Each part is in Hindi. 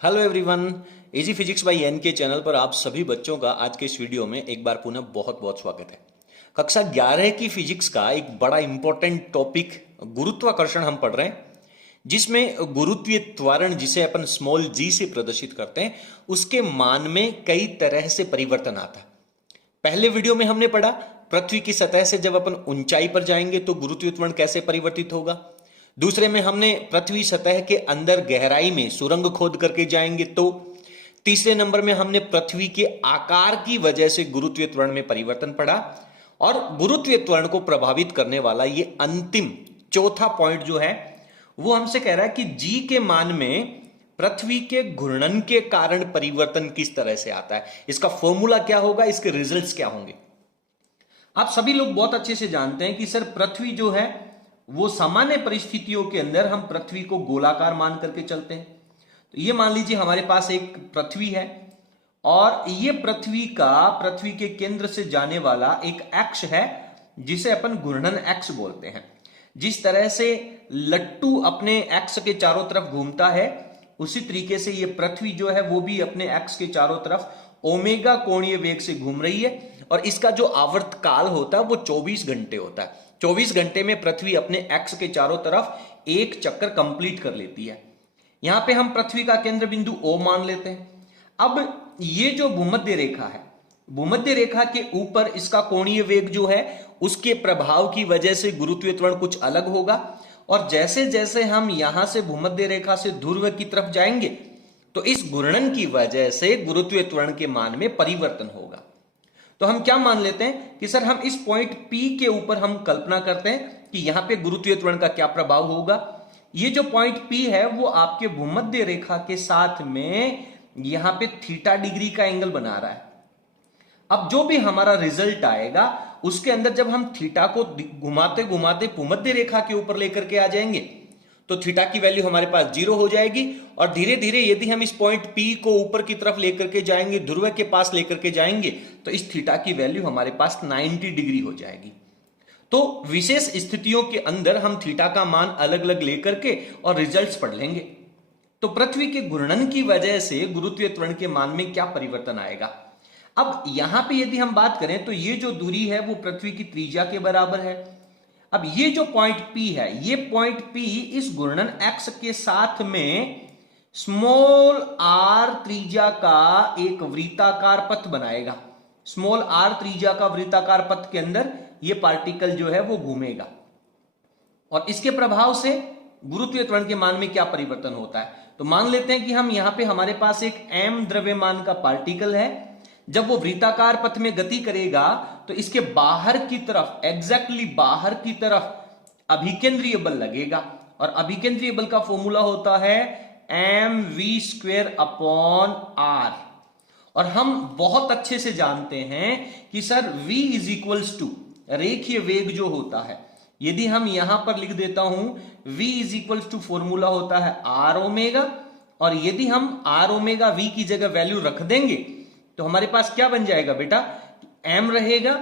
Hello everyone. Easy physics by N K channel पर आप सभी बच्चों का आज के इस वीडियो में एक बार पुनः बहुत बहुत स्वागत है। कक्षा 11 की फिजिक्स का एक बड़ा इंपॉर्टेंट टॉपिक गुरुत्वाकर्षण हम पढ़ रहे हैं, जिसमें गुरुत्वीय त्वरण जिसे अपन स्मॉल जी से प्रदर्शित करते हैं उसके मान में कई तरह से परिवर्तन आता है। पहले वीडियो में हमने पढ़ा पृथ्वी की सतह से जब अपन ऊंचाई पर जाएंगे तो गुरुत्वीय त्वरण कैसे परिवर्तित होगा। दूसरे में हमने पृथ्वी सतह के अंदर गहराई में सुरंग खोद करके जाएंगे तो। तीसरे नंबर में हमने पृथ्वी के आकार की वजह से गुरुत्वीय त्वरण में परिवर्तन पड़ा, और गुरुत्वीय त्वरण को प्रभावित करने वाला ये अंतिम चौथा पॉइंट जो है वो हमसे कह रहा है कि जी के मान में पृथ्वी के घूर्णन के कारण परिवर्तन किस तरह से आता है, इसका फॉर्मूला क्या होगा, इसके रिजल्ट्स क्या होंगे। आप सभी लोग बहुत अच्छे से जानते हैं कि सर पृथ्वी जो है वो सामान्य परिस्थितियों के अंदर हम पृथ्वी को गोलाकार मान करके चलते हैं। तो ये मान लीजिए हमारे पास एक पृथ्वी है और ये पृथ्वी के केंद्र से जाने वाला एक अक्ष है जिसे अपन घूर्णन अक्ष बोलते हैं। जिस तरह से लट्टू अपने अक्ष के चारों तरफ घूमता है उसी तरीके से ये पृथ्वी जो है वो भी अपने अक्ष के चारों तरफ ओमेगा कोणीय वेग से घूम रही है, और इसका जो आवर्त काल होता है वो 24 घंटे होता है। 24 घंटे में पृथ्वी अपने एक्स के चारों तरफ एक चक्कर कंप्लीट कर लेती है। यहां पे हम पृथ्वी का केंद्र बिंदु O मान लेते हैं। अब ये जो भूमध्य रेखा है, भूमध्य रेखा के ऊपर इसका कोणीय वेग जो है उसके प्रभाव की वजह से गुरुत्वीय त्वरण कुछ अलग होगा, और जैसे जैसे हम यहां से भूमध्य रेखा से ध्रुव की तरफ जाएंगे तो इस घूर्णन की वजह से गुरुत्वीय त्वरण के मान में परिवर्तन होगा। तो हम क्या मान लेते हैं कि सर हम इस पॉइंट P के ऊपर हम कल्पना करते हैं कि यहां पे गुरुत्वीय त्वरण का क्या प्रभाव होगा। ये जो पॉइंट P है वो आपके भूमध्य रेखा के साथ में यहां पे थीटा डिग्री का एंगल बना रहा है। अब जो भी हमारा रिजल्ट आएगा उसके अंदर जब हम थीटा को घुमाते घुमाते भूमध्य रेखा के ऊपर लेकर के आ जाएंगे तो थीटा की वैल्यू हमारे पास 0 हो जाएगी, और धीरे धीरे यदि हम इस पॉइंट P को ऊपर की तरफ लेकर के जाएंगे, ध्रुव के पास लेकर के जाएंगे तो इस थीटा की वैल्यू हमारे पास 90 डिग्री हो जाएगी। तो विशेष स्थितियों के अंदर हम थीटा का मान अलग अलग लेकर के और रिजल्ट्स पढ़ लेंगे। तो पृथ्वी के घूर्णन की वजह से गुरुत्वीय त्वरण के मान में क्या परिवर्तन आएगा। अब यहां पर यदि हम बात करें तो ये जो दूरी है वो पृथ्वी की त्रिज्या के बराबर है। अब ये जो पॉइंट P है, ये पॉइंट P इस घूर्णन एक्स के साथ में स्मॉल r त्रिज्या का एक वृत्ताकार पथ बनाएगा। स्मॉल r त्रिज्या का वृत्ताकार पथ के अंदर ये पार्टिकल जो है वो घूमेगा, और इसके प्रभाव से गुरुत्वीय त्वरण के मान में क्या परिवर्तन होता है। तो मान लेते हैं कि हम यहां पे हमारे पास एक m द्रव्यमान का पार्टिकल है। जब वो वृत्ताकार पथ में गति करेगा तो इसके बाहर की तरफ, एग्जैक्टली बाहर की तरफ अभिकेंद्रीय बल लगेगा, और अभिकेंद्रीय बल का फॉर्मूला होता है mv² अपॉन r। और हम बहुत अच्छे से जानते हैं कि sir v is equals to रेखीय वेग जो होता है, यदि हम यहां पर लिख देता हूं v is equals to formula होता है r ओमेगा, और यदि हम r ओमेगा v की जगह वैल्यू रख देंगे तो हमारे पास क्या बन जाएगा बेटा, m रहेगा,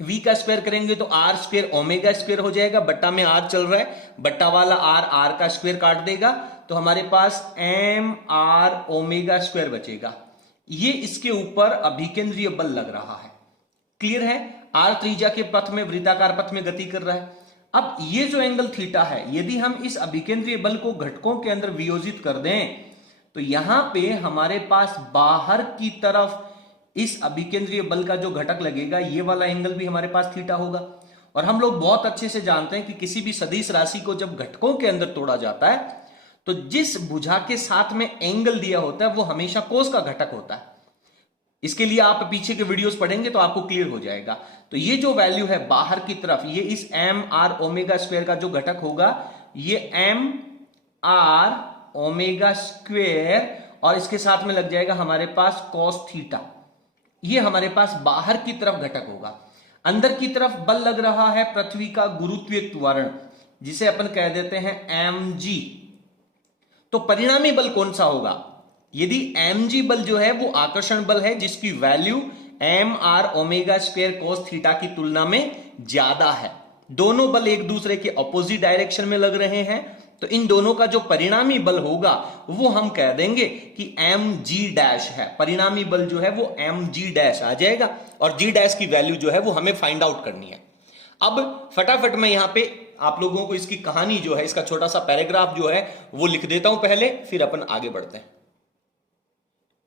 v का स्क्वायर करेंगे तो r स्क्वायर ओमेगा स्क्वायर हो जाएगा, बट्टा में r चल रहा है, बट्टा वाला r का स्क्वायर काट देगा तो हमारे पास m r ओमेगा स्क्वायर बचेगा। ये इसके ऊपर अभिकेंद्रीय बल लग रहा है। क्लियर है, r त्रिज्या के पथ में, वृत्ताकार पथ में गति कर रहा है। अब ये जो एंगल थीटा है, यदि हम इस अभिकेंद्रीय बल को घटकों के अंदर वियोजित कर दें तो यहां पे हमारे पास बाहर की तरफ इस अभिकेंद्रीय बल का जो घटक लगेगा ये वाला एंगल भी हमारे पास थीटा होगा। और हम लोग बहुत अच्छे से जानते हैं कि किसी भी सदिश राशि को जब घटकों के अंदर तोड़ा जाता है तो जिस भुजा के साथ में एंगल दिया होता है वो हमेशा कोस का घटक होता है। इसके लिए आप पीछे के वीडियोस पढ़ेंगे तो आपको क्लियर हो जाएगा। तो ये जो वैल्यू है बाहर की तरफ, ये इस m r ओमेगा स्क्वायर का जो घटक होगा ये m r ओमेगा स्क्वेयर, और इसके साथ में लग जाएगा हमारे पास कॉस थीटा। ये हमारे पास बाहर की तरफ घटक होगा। अंदर की तरफ बल लग रहा है पृथ्वी का गुरुत्वीय त्वरण, जिसे अपन कह देते हैं mg। तो परिणामी बल कौन सा होगा, यदि mg बल जो है वो आकर्षण बल है जिसकी value m r omega square cos theta की तुलना में ज्यादा है। दोनों बल एक दूसरे के अपोजिट डायरेक्शन में लग रहे हैं तो इन दोनों का जो परिणामी बल होगा वो हम कह देंगे कि mg' है। परिणामी बल जो है वो mg' आ जाएगा और g' की वैल्यू जो है वो हमें फाइंड आउट करनी है। अब फटाफट मैं यहां पे आप लोगों को इसकी कहानी जो है, इसका छोटा सा पैराग्राफ जो है वो लिख देता हूं पहले, फिर अपन आगे बढ़ते हैं।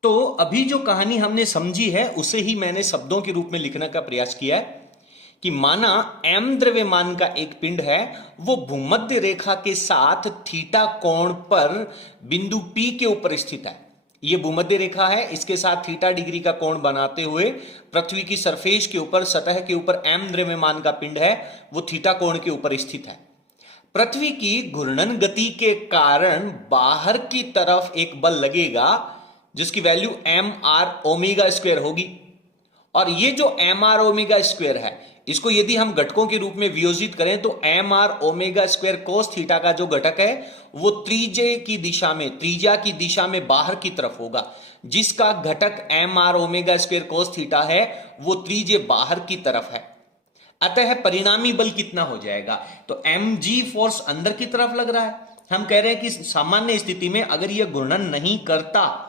तो अभी जो कहानी हमने समझी है उसे ही मैंने शब्दों के रूप में लिखने का प्रयास किया है कि माना m द्रव्यमान का एक पिंड है, वो भूमध्य रेखा के साथ थीटा कोण पर बिंदु P के ऊपर स्थित है। ये भूमध्य रेखा है, इसके साथ थीटा डिग्री का कोण बनाते हुए पृथ्वी की सरफेस के ऊपर, सतह के ऊपर m द्रव्यमान का पिंड है, वो थीटा कोण के ऊपर स्थित है। पृथ्वी की घूर्णन गति के कारण बाहर की तरफ एक बल लगेगा जिसकी वैल्यू mr⍵² होगी। और ये जो mr⍵² है, इसको यदि हम घटकों के रूप में वियोजित करें तो mr⍵² cos थीटा का जो घटक है वो त्रिज्या की दिशा में बाहर की तरफ होगा। जिसका घटक mr⍵² cos थीटा है वो त्रिज्या बाहर की तरफ है। अतः परिणामी बल कितना हो जाएगा? तो mg फोर्स अंदर की तरफ लग रहा है। हम कह रहे हैं कि सामान्य स्थिति में अगर यह घूर्णन नहीं करता,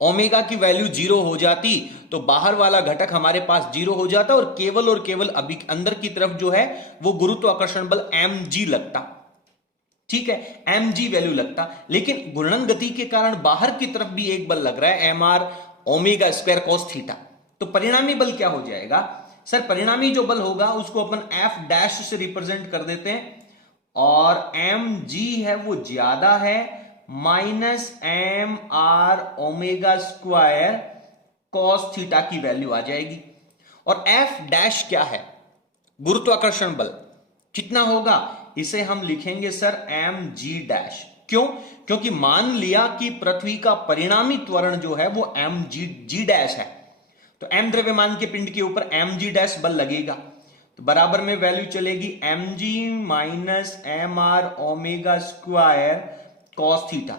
ओमेगा की वैल्यू 0 हो जाती, तो बाहर वाला घटक हमारे पास 0 हो जाता और केवल अभी अंदर की तरफ जो है वो गुरुत्वाकर्षण बल mg लगता। ठीक है, mg वैल्यू लगता। लेकिन घूर्णन गति के कारण बाहर की तरफ भी एक बल लग रहा है mr⍵² cos थीटा। तो परिणामी बल क्या हो जाएगा? सर परिणामी जो बल होगा उसको अपन f' से रिप्रेजेंट कर देते हैं और mg है वो ज्यादा है -mr⍵² cos थीटा की वैल्यू आ जाएगी। और f' क्या है? गुरुत्वाकर्षण बल कितना होगा? इसे हम लिखेंगे सर mg'। क्यों? क्योंकि मान लिया कि पृथ्वी का परिणामी त्वरण जो है वो mg' है, तो m द्रव्यमान के पिंड के ऊपर mg' बल लगेगा, तो बराबर में वैल्यू चलेगी mg -mr⍵² cos थीटा।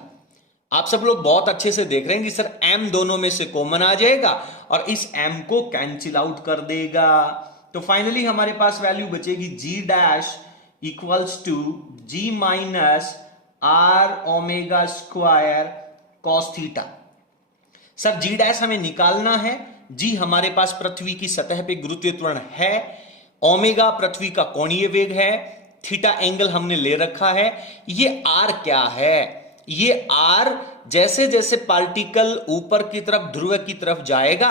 आप सब लोग बहुत अच्छे से देख रहे हैं कि सर m दोनों में से कॉमन आ जाएगा और इस m को कैंसिल आउट कर देगा। तो फाइनली हमारे पास वैल्यू बचेगी g' equals to g -r⍵² cos theta. Sir g' हमें निकालना है। g हमारे पास पृथ्वी की सतह पे गुरुत्वीय त्वरण है, ओमेगा पृथ्वी का कोणीय वेग है, थीटा एंगल हमने ले रखा है। ये r क्या है? ये r जैसे जैसे पार्टिकल ऊपर की तरफ ध्रुव की तरफ जाएगा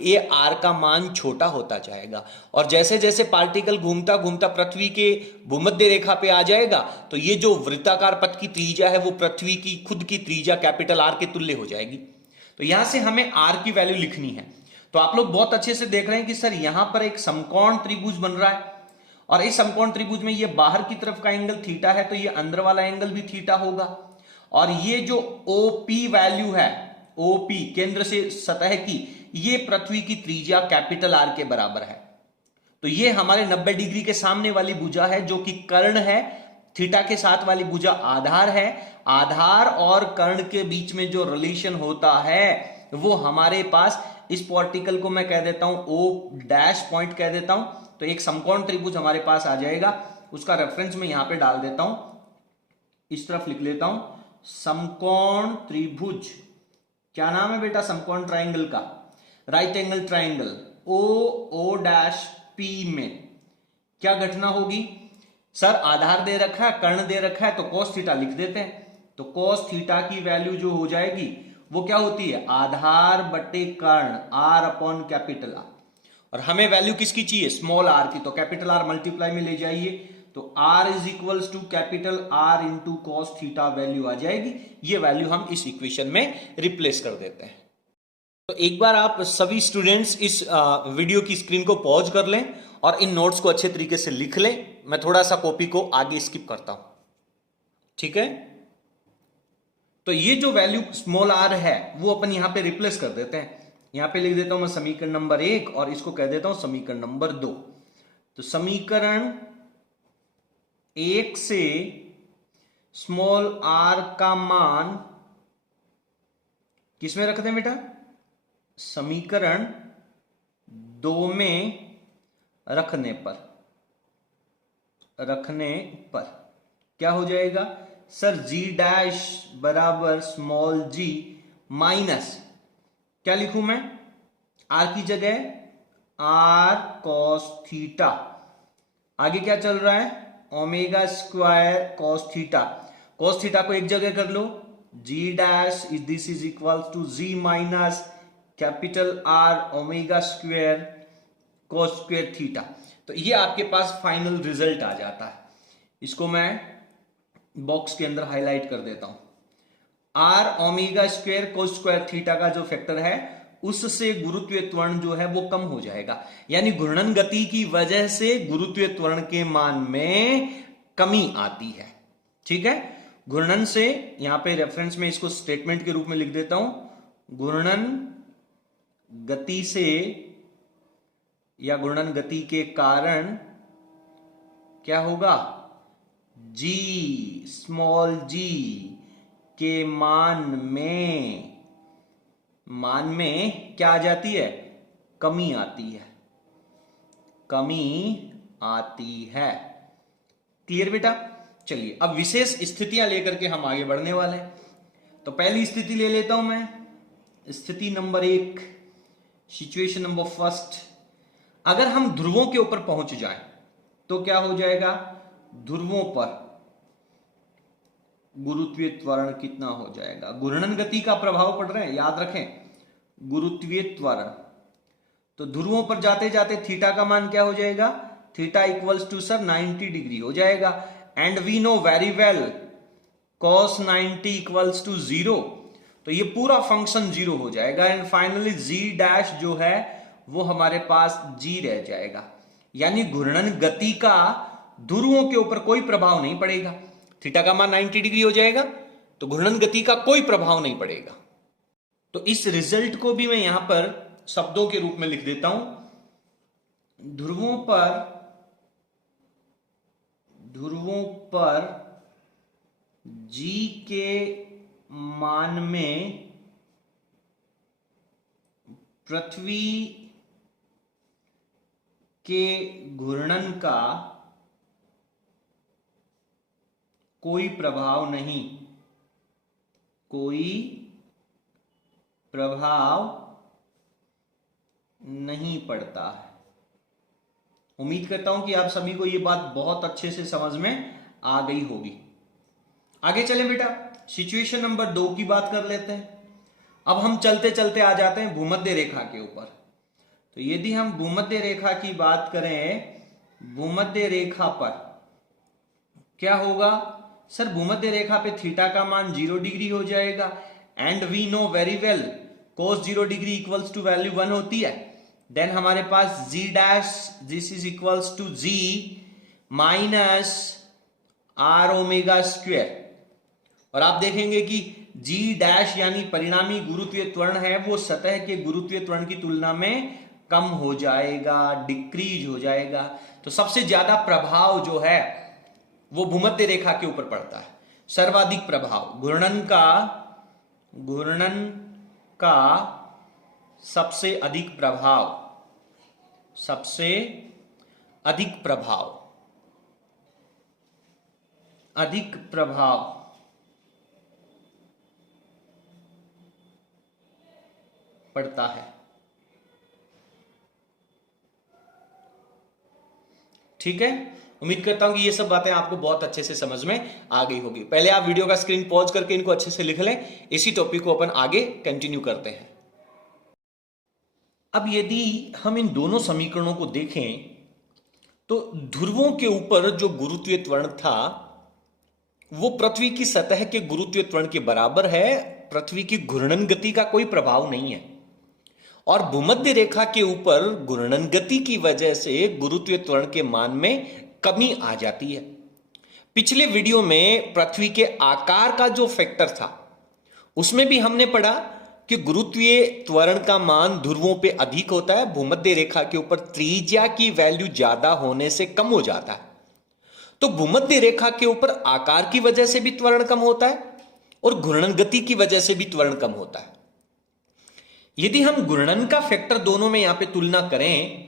ये r का मान छोटा होता जाएगा, और जैसे जैसे पार्टिकल घूमता घूमता पृथ्वी के भूमध्य रेखा पे आ जाएगा तो ये जो वृत्ताकार पथ की त्रिज्या है वो पृथ्वी की खुद की त्रिज्या कैपिटल R के तुल्य हो जाएगी। तो यहां से हमें r की वैल्यू लिखनी है। तो आप लोग बहुत अच्छे से देख रहे हैं कि सर यहां पर एक समकोण त्रिभुज बन रहा है और इस समकोण त्रिभुज में ये बाहर की तरफ का एंगल थीटा है, तो ये अंदर वाला एंगल भी थीटा होगा। और ये जो OP वैल्यू है, OP केंद्र से सतह की, ये पृथ्वी की त्रिज्या कैपिटल R के बराबर है। तो ये हमारे 90 डिग्री के सामने वाली भुजा है जो कि कर्ण है, थीटा के साथ वाली भुजा आधार है। आधार और कर्ण के बीच में जो रिलेशन होता है वो हमारे पास, इस पार्टिकल को मैं कह देता हूं O' पॉइंट कह देता हूं। तो एक समकोण त्रिभुज हमारे पास आ जाएगा, उसका रेफरेंस मैं यहां पे डाल देता हूं, इस तरफ लिख लेता हूं समकोण त्रिभुज। क्या नाम है बेटा समकोण ट्राइंगल का? Right angle triangle. OP में क्या घटना होगी? सर आधार दे रखा है, कर्ण दे रखा है, तो cos थीटा लिख देते हैं। तो cos थीटा की वैल्यू जो हो जाएगी वो क्या होती है? आधार बटे कर्ण, R/R। और हमें वैल्यू किसकी चाहिए? स्मॉल r की, तो कैपिटल R मल्टीप्लाई में ले जाइए, तो R is equals to capital R into cos theta value आ जाएगी। ये वैल्यू हम इस इक्वेशन में रिप्लेस कर देते हैं। तो एक बार आप सभी स्टूडेंट्स इस वीडियो की स्क्रीन को पॉज कर लें और इन नोट्स को अच्छे तरीके से लिख लें। मैं थोड़ा सा कॉपी को आगे स्किप करता हूं, ठीक है? तो ये जो वैल्यू स्मॉल r है वो अपन यहां पे रिप्लेस कर देते हैं। यहां पे लिख देता हूं मैं समीकरण नंबर 1 और इसको कह देता हूं समीकरण नंबर 2। तो समीकरण 1 से स्मॉल r का मान किसमें रखते हैं बेटा? समीकरण 2 में रखने पर क्या हो जाएगा? सर जी डैश बराबर स्मॉल जी माइनस क्या लिखूं मैं, आर की जगह आर कॉस थीटा, आगे क्या चल रहा है omega square cos theta, cos theta को एक जगह कर लो, G dash is this is equal to G minus capital R omega square cos square theta. तो ये आपके पास फाइनल रिजल्ट आ जाता है। इसको मैं बॉक्स के अंदर हाईलाइट कर देता हूं। R omega square cos square theta का जो फैक्टर है उससे गुरुत्वीय त्वरण जो है वो कम हो जाएगा, यानी घूर्णन गति की वजह से गुरुत्वीय त्वरण के मान में कमी आती है। ठीक है, घूर्णन से, यहां पे रेफरेंस में इसको स्टेटमेंट के रूप में लिख देता हूं, घूर्णन गति से या घूर्णन गति के कारण क्या होगा, जी स्मॉल जी के मान में क्या आ जाती है, कमी आती है, कमी आती है। क्लियर बेटा? चलिए अब विशेष स्थितियां लेकर के हम आगे बढ़ने वाले हैं। तो पहली स्थिति ले लेता हूं मैं, स्थिति नंबर 1, सिचुएशन नंबर फर्स्ट। अगर हम ध्रुवों के ऊपर पहुंच जाएं तो क्या हो जाएगा, ध्रुवों पर गुरुत्वीय त्वरण कितना हो जाएगा, घूर्णन गति का प्रभाव पड़ रहा है, याद रखें गुरुत्वीय त्वरण। तो ध्रुवों पर जाते जाते थीटा का मान क्या हो जाएगा, theta equals to sir 90 degree हो जाएगा, and we know very well cos 90 equals to 0, तो ये पूरा फंक्शन 0 हो जाएगा, एंड फाइनली जी डैश जो है वो हमारे पास जी रह जाएगा, यानी घूर्णन गति का ध्रुवों के ऊपर कोई प्रभाव नहीं पड़ेगा। थीटा का मान 90 डिग्री हो जाएगा तो घूर्णन गति का कोई प्रभाव नहीं पड़ेगा। तो इस रिजल्ट को भी मैं यहां पर शब्दों के रूप में लिख देता हूं, ध्रुवों पर जी के मान में पृथ्वी के घूर्णन का कोई प्रभाव नहीं पड़ता है। उम्मीद करता हूं कि आप सभी को यह बात बहुत अच्छे से समझ में आ गई होगी। आगे चलें बेटा, सिचुएशन नंबर 2 की बात कर लेते हैं। अब हम चलते चलते आ जाते हैं भूमध्य रेखा के ऊपर। तो यदि हम भूमध्य रेखा की बात करें, भूमध्य रेखा पर क्या होगा सर, भूमध्य रेखा पे थीटा का मान 0 डिग्री हो जाएगा, and we know very well cos 0 degree equals to value 1 होती है। देन हमारे पास G dash this is equals to G minus R omega square, और आप देखेंगे कि जी डैश यानी परिणामी गुरुत्वीय त्वरण है वो सतह के गुरुत्वीय त्वरण की तुलना में कम हो जाएगा, डिक्रीज हो जाएगा। तो सबसे ज्यादा प्रभाव जो है वो भूमध्य रेखा के ऊपर पड़ता है, सर्वाधिक प्रभाव, घूर्णन का सबसे अधिक प्रभाव पड़ता है। ठीक है, उम्मीद करता हूं कि ये सब बातें आपको बहुत अच्छे से समझ में आ गई होगी। पहले आप वीडियो का स्क्रीन पॉज करके इनको अच्छे से लिख लें, इसी टॉपिक को अपन आगे कंटिन्यू करते हैं। अब यदि हम इन दोनों समीकरणों को देखें तो ध्रुवों के ऊपर जो गुरुत्वीय त्वरण था वो पृथ्वी की सतह के गुरुत्वीय त्वरण के बराबर है, पृथ्वी की घूर्णन गति का कोई प्रभाव नहीं है, और भूमध्य रेखा के ऊपर घूर्णन गति की वजह से गुरुत्वीय त्वरण के मान में कमी आ जाती है। पिछले वीडियो में पृथ्वी के आकार का जो फैक्टर था उसमें भी हमने पढ़ा कि गुरुत्वीय त्वरण का मान ध्रुवों पे अधिक होता है, भूमध्य रेखा के ऊपर त्रिज्या की वैल्यू ज्यादा होने से कम हो जाता है। तो भूमध्य रेखा के ऊपर आकार की वजह से भी त्वरण कम होता है और घूर्णन गति की वजह से भी त्वरण कम होता है। यदि हम घूर्णन का फैक्टर दोनों में यहां पे तुलना करें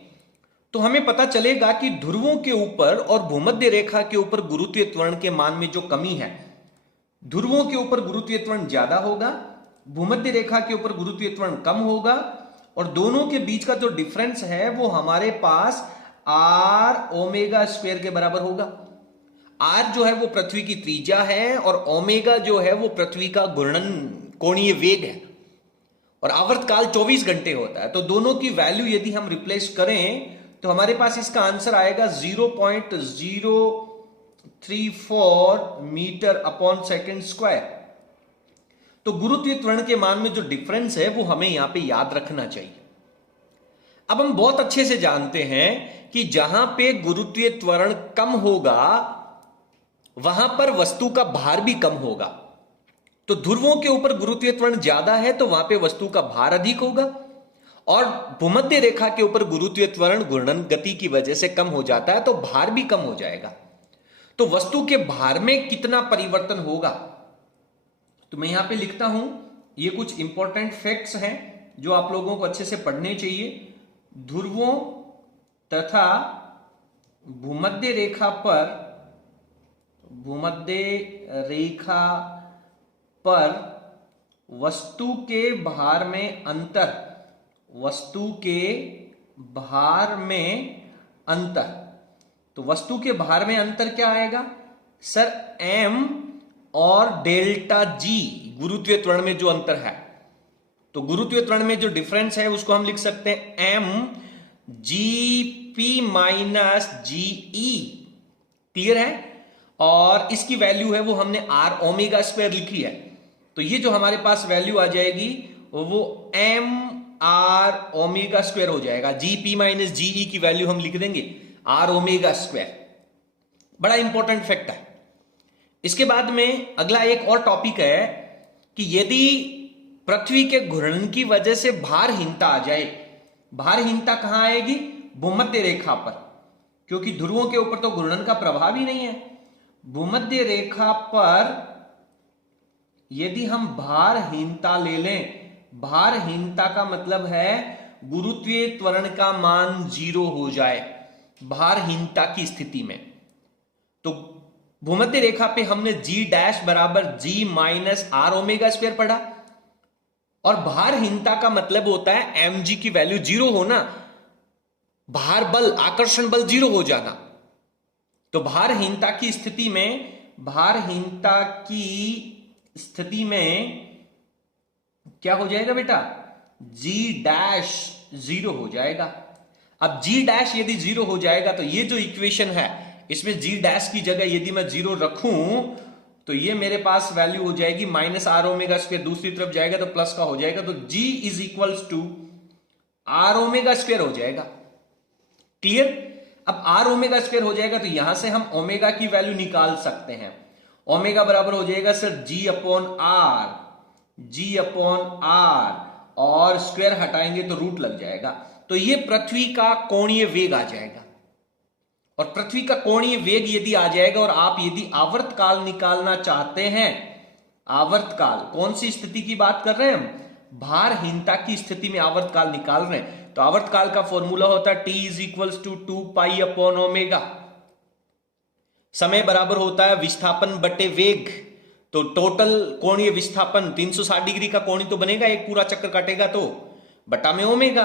तो हमें पता चलेगा कि ध्रुवों के ऊपर और भूमध्य रेखा के ऊपर गुरुत्वीय त्वरण के मान में जो कमी है ध्रुवों के ऊपर गुरुत्वीय त्वरण ज्यादा होगा, भूमध्य रेखा के ऊपर गुरुत्वीय त्वरण कम होगा, और दोनों के बीच का जो डिफरेंस है वो हमारे पास आर ओमेगा स्क्वायर के बराबर होगा। आर जो है वो पृथ्वी की त्रिज्या है और ओमेगा जो है वो पृथ्वी का घूर्णन कोणीय वेग है, और आवर्तकाल 24 घंटे होता है। तो दोनों की वैल्यू यदि हम रिप्लेस करें तो हमारे पास इसका आंसर आएगा 0.034 मीटर अपॉन सेकेंड स्क्वायर। तो गुरुत्वीय त्वरण के मान में जो डिफरेंस है वो हमें यहां पे याद रखना चाहिए। अब हम बहुत अच्छे से जानते हैं कि जहां पे गुरुत्वीय त्वरण कम होगा वहां पर वस्तु का भार भी कम होगा। तो ध्रुवों के ऊपर गुरुत्वीय त्वरण ज्यादा है तो वहां पे वस्तु का भार अधिक होगा, और भूमध्य रेखा के ऊपर गुरुत्वीय त्वरण घूर्णन गति की वजह से कम हो जाता है तो भार भी कम हो जाएगा। तो वस्तु के भार में कितना परिवर्तन होगा, तो मैं यहां पे लिखता हूं, ये कुछ इंपॉर्टेंट फैक्ट्स हैं जो आप लोगों को अच्छे से पढ़ने चाहिए। ध्रुवों तथा भूमध्य रेखा पर वस्तु के भार में अंतर, तो वस्तु के भार में अंतर क्या आएगा सर, m और डेल्टा जी, गुरुत्वीय त्वरण में जो अंतर है। तो गुरुत्वीय त्वरण में जो डिफरेंस है उसको हम लिख सकते हैं m GP minus GE। Clear है? और इसकी वैल्यू है वो हमने r ओमेगा स्क्वायर लिखी है, तो ये जो हमारे पास वैल्यू आ जाएगी वो m r ओमेगा स्क्वायर हो जाएगा। GP माइनस GE की वैल्यू हम लिख देंगे r ओमेगा स्क्वायर। बड़ा इंपॉर्टेंट फैक्ट है। इसके बाद में अगला एक और टॉपिक है कि यदि पृथ्वी के घूर्णन की वजह से भारहीनता आ जाए, भारहीनता कहां आएगी, भूमध्य रेखा पर, क्योंकि ध्रुवों के ऊपर तो घूर्णन का प्रभाव ही नहीं है। भूमध्य रेखा पर यदि हम भारहीनता ले लें, भारहीनता का मतलब है गुरुत्वीय त्वरण का मान 0 हो जाए भारहीनता की स्थिति में। तो भूमध्य रेखा पे हमने G डैश बराबर G minus R omega square पढ़ा, और भारहीनता का मतलब होता है mg की वैल्यू 0 होना, भार बल, आकर्षण बल 0 हो जाना। तो भारहीनता की स्थिति में क्या हो जाएगा बेटा, G डैश 0 हो जाएगा। अब G डैश यदि 0 हो जाएगा तो ये जो इक्वेशन है इसमें G डैश की जगह यदि मैं 0 रखूं तो ये मेरे पास वैल्यू हो जाएगी माइनस आर ओमेगा स्क्वायर, दूसरी तरफ जाएगा तो प्लस का हो जाएगा, तो G is equals to R omega square हो जाएगा। क्लियर? अब आर ओमेगा स्क्वायर हो जाएगा तो यहां से हम ओमेगा की वैल्यू निकाल सकते हैं। ओमेगा बराबर हो जाएगा सर G अपॉन आर, और स्क्वायर हटाएंगे तो रूट लग जाएगा, तो ये पृथ्वी का कोणीय वेग आ जाएगा। और पृथ्वी का कोणीय वेग यदि आ जाएगा और आप यदि आवर्तकाल निकालना चाहते हैं, आवर्तकाल कौन सी स्थिति की बात कर रहे हैं हम, भारहीनता की स्थिति में आवर्तकाल निकाल रहे हैं, तो आवर्तकाल का फॉर्मूला होता है T is equals to 2 pi upon omega. समय बराबर होता है विस्थापन बटे वेग, तो टोटल कोणीय विस्थापन 360 डिग्री का कोणीय तो बनेगा, एक पूरा चक्कर काटेगा तो, बटा में ओमेगा।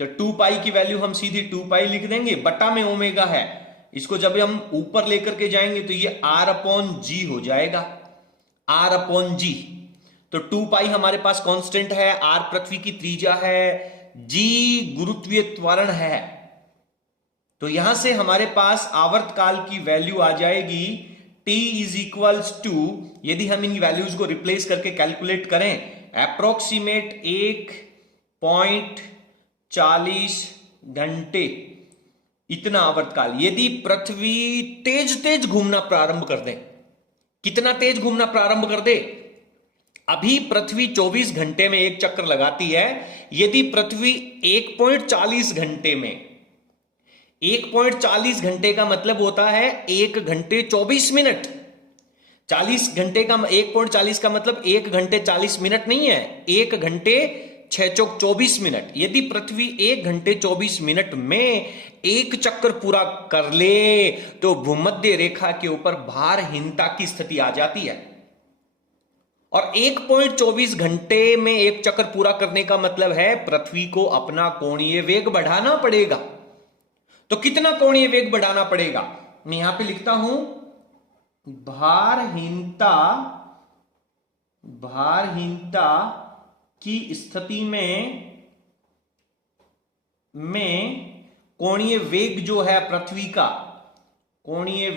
तो 2 पाई की वैल्यू हम सीधी 2 पाई लिख देंगे, बटा में ओमेगा है, इसको जब हम ऊपर लेकर के जाएंगे तो ये R अपॉन जी हो जाएगा, R अपॉन जी। तो 2 पाई हमारे पास कांस्टेंट है, R पृथ्वी की त्रिज्या है, G गुरुत्वीय त्वरण है। तो यहां से हमारे पास आवर्तकाल की वैल्यू आ जाएगी T इज इक्वल्स टू, यदि हम इन वैल्यूज को रिप्लेस करके कैलकुलेट करें, अप्रोक्सीमेट 1.40 घंटे इतना आवर्तकाल। यदि पृथ्वी तेज तेज घूमना प्रारंभ कर दे, कितना तेज घूमना प्रारंभ कर दे, अभी पृथ्वी 24 घंटे में एक चक्कर लगाती है, यदि पृथ्वी 1.40 घंटे में, 1.40 घंटे का मतलब होता है 1 घंटे 24 मिनट, 40 घंटे का 1.40 का मतलब 1 घंटे 40 मिनट नहीं है, 1 घंटे 6 चौक 24 मिनट। यदि पृथ्वी 1 घंटे 24 मिनट में एक चक्कर पूरा कर ले तो भूमध्य रेखा के ऊपर भारहीनता की स्थिति आ जाती है। और 1.24 घंटे में एक चक्कर पूरा करने का मतलब है पृथ्वी को अपना कोणीय वेग बढ़ाना पड़ेगा। तो कितना कोणीय वेग बढ़ाना पड़ेगा? मैं यहां पे लिखता हूं भारहीनता की स्थिति में कोणीय वेग जो है पृथ्वी का, कोणीय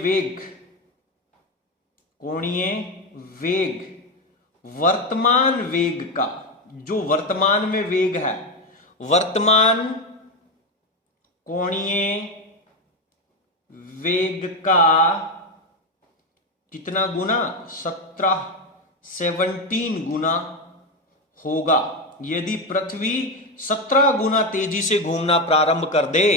वेग वर्तमान वेग का, जो वर्तमान में वेग है, वर्तमान कोणीय वेग का कितना गुना? 17 गुना होगा। यदि पृथ्वी 17 गुना तेजी से घूमना प्रारंभ कर दे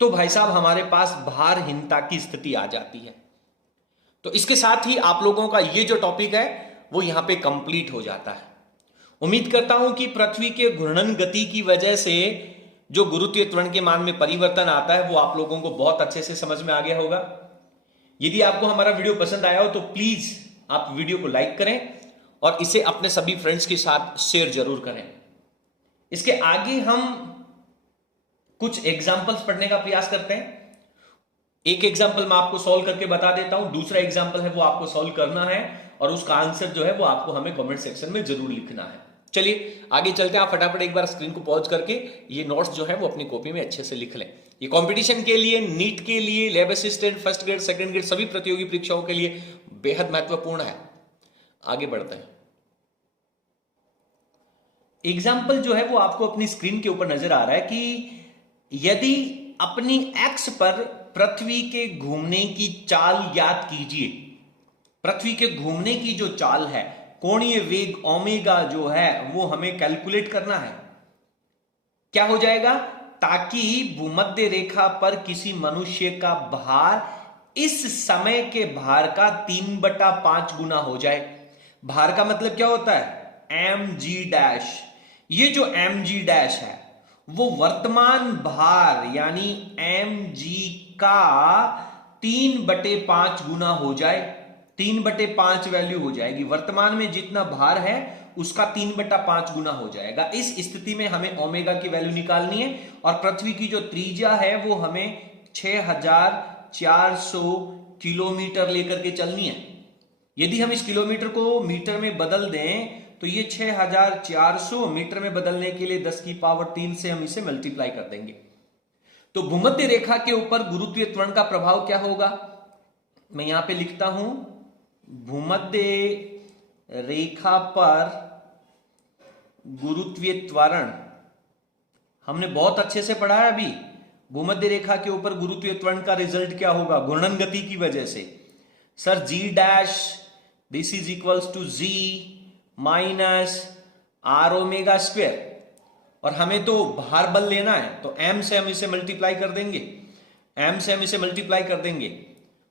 तो भाई साहब हमारे पास भारहीनता की स्थिति आ जाती है। तो इसके साथ ही आप लोगों का ये जो टॉपिक है वो यहां पे कंप्लीट हो जाता है। उम्मीद करता हूं कि पृथ्वी के घूर्णन गति की वजह से जो गुरुत्वीय त्वरण के मान में परिवर्तन आता है वो आप लोगों को बहुत अच्छे से समझ में आ गया होगा। यदि आपको हमारा वीडियो पसंद आया हो तो प्लीज आप वीडियो को लाइक करें और इसे अपने सभी फ्रेंड्स के साथ शेयर जरूर करें। इसके आगे हम कुछ एग्जाम्पल्स पढ़ने का प्रयास करते हैं। एक एग्जाम्पल मैं आपको सॉल्व करके बता देता हूं, दूसरा एग्जाम्पल है वो आपको सॉल्व करना है और उसका आंसर जो है वो आपको हमें कमेंट सेक्शन में जरूर लिखना है। चलिए आगे चलते हैं। आप फटाफट एक बार स्क्रीन को पॉज करके ये नोट्स जो है वो अपनी कॉपी में अच्छे से लिख लें। ये कंपटीशन के लिए, नीट के लिए, lab assistant, first grade, second grade सभी प्रतियोगी परीक्षाओं के लिए बेहद महत्वपूर्ण है। आगे बढ़ते हैं। एग्जाम्पल जो है वो आपको अपनी स्क्रीन के ऊपर नजर आ रहा है कि यदि अपनी एक्स पर पृथ्वी के घूमने की चाल याद कीजिए। पृथ्वी के घूमने की जो चाल है, कोणीय वेग ओमेगा जो है वो हमें कैलकुलेट करना है। क्या हो जाएगा? ताकि भूमध्य रेखा पर किसी मनुष्य का भार इस समय के भार का 3/5 गुना हो जाए। भार का मतलब क्या होता है? mg'। ये जो mg' है वो वर्तमान भार यानी mg का 3/5 गुना हो जाए। 3/5 वैल्यू हो जाएगी। वर्तमान में जितना भार है उसका 3/5 गुना हो जाएगा। इस स्थिति में हमें ओमेगा की वैल्यू निकालनी है और पृथ्वी की जो त्रिज्या है वो हमें 6400 किलोमीटर लेकर के चलनी है। यदि हम इस किलोमीटर को मीटर में बदल दें तो ये 6400 मीटर में बदलने के लिए 10⁻³ से हम इसे मल्टीप्लाई कर देंगे। तो भूमध्य रेखा के ऊपर गुरुत्वीय त्वरण का प्रभाव क्या होगा? मैं यहां पे लिखता हूं भूमध्य रेखा पर गुरुत्वीय त्वरण। हमने बहुत अच्छे से पढ़ा है अभी। भूमध्य रेखा के ऊपर गुरुत्वीय त्वरण का रिजल्ट क्या होगा? घूर्णन गति की वजह से sir g' this is equals to g minus r omega square. और हमें तो भार बल लेना है तो m से हम इसे मल्टीप्लाई कर देंगे।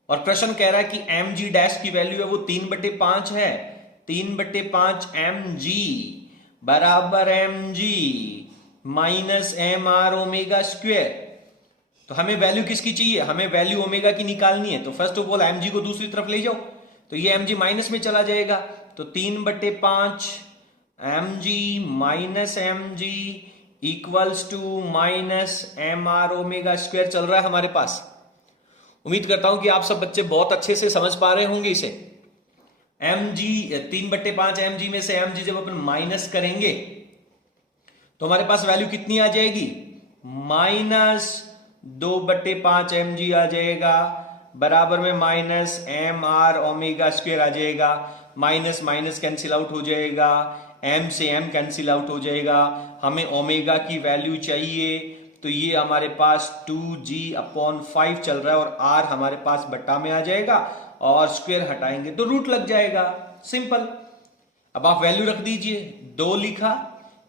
और प्रश्न कह रहा है कि mg' की वैल्यू है वो 3/5 है। 3/5 mg बराबर mg minus mr omega square. तो हमें वैल्यू किसकी चाहिए? हमें वैल्यू ओमेगा की निकालनी है। तो फर्स्ट ऑफ ऑल mg को दूसरी तरफ ले जाओ तो ये mg माइनस में चला जाएगा। तो 3/5 mg minus mg equals to minus mr omega square चल रहा है हमारे पास। उम्मीद करता हूं कि आप सब बच्चे बहुत अच्छे से समझ पा रहे होंगे इसे। mg 3/5 mg में से mg जब अपन माइनस करेंगे तो हमारे पास वैल्यू कितनी आ जाएगी? माइनस 2/5 mg आ जाएगा बराबर में माइनस mr ओमेगा स्क्वायर आ जाएगा। माइनस माइनस कैंसिल आउट हो जाएगा, m से m कैंसिल आउट हो जाएगा। हमें ओमेगा की वैल्यू चाहिए तो ये हमारे पास 2g/5 चल रहा है और r हमारे पास बट्टा में आ जाएगा और स्क्वायर हटाएंगे तो रूट लग जाएगा। सिंपल। अब आप वैल्यू रख दीजिए। 2 लिखा,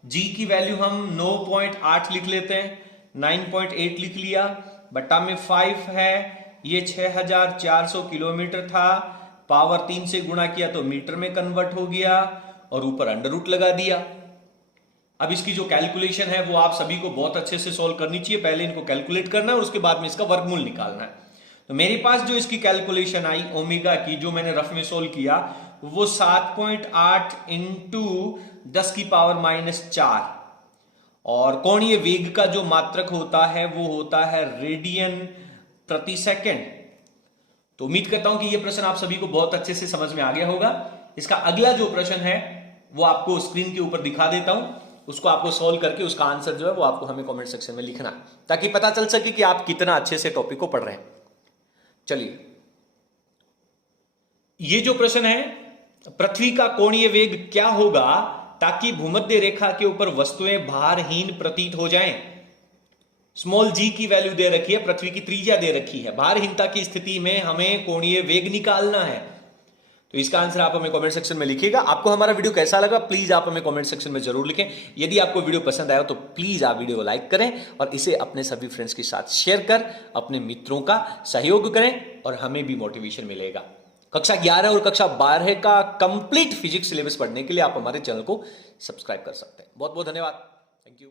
g की वैल्यू हम 9.8 लिख लेते हैं, 9.8 लिख लिया, बट्टा में 5 है। ये 6400 किलोमीटर था, पावर 3 से गुणा किया तो मीटर में कन्वर्ट हो गया और ऊपर अंडर रूट लगा दिया। अब इसकी जो कैलकुलेशन है वो आप सभी को बहुत अच्छे से सॉल्व करनी चाहिए। पहले इनको कैलकुलेट करना है और उसके बाद में इसका वर्गमूल निकालना है। तो मेरे पास जो इसकी कैलकुलेशन आई ओमेगा की, जो मैंने रफ में सोल्व किया, वो 7.8 इंटू 10⁻⁻⁴। और कोणीय वेग का जो मात्रक होता है वो होता है रेडियन प्रति सेकंड। तो उम्मीद करता हूं कि यह प्रश्न आप सभी को बहुत अच्छे से समझ में आ गया होगा। इसका अगला जो प्रश्न है वो आपको स्क्रीन के ऊपर दिखा देता हूं, उसको आपको सॉल्व करके उसका आंसर जो है वो आपको हमें कमेंट सेक्शन में लिखना, ताकि पता चल सके कि आप कितना अच्छे से टॉपिक को पढ़ रहे हैं। चलिए, ये जो प्रश्न है, पृथ्वी का कोणीय वेग क्या होगा ताकि भूमध्य रेखा के ऊपर वस्तुएं भारहीन प्रतीत हो जाएं। स्मॉल जी की वैल्यू दे रखी है, पृथ्वी की त्रिज्या दे रखी है, भारहीनता की स्थिति में हमें कोणीय वेग निकालना है। तो इसका आंसर आप हमें कमेंट सेक्शन में लिखिएगा। आपको हमारा वीडियो कैसा लगा प्लीज आप हमें कमेंट सेक्शन में जरूर लिखें। यदि आपको वीडियो पसंद आया तो प्लीज आप वीडियो को लाइक करें और इसे अपने सभी फ्रेंड्स के साथ शेयर कर अपने मित्रों का सहयोग करें और हमें भी मोटिवेशन मिलेगा। कक्षा 11 और कक्षा 12 का कंप्लीट फिजिक्स सिलेबस पढ़ने के लिए आप हमारे चैनल को सब्सक्राइब कर सकते हैं। बहुत बहुत धन्यवाद। Thank you.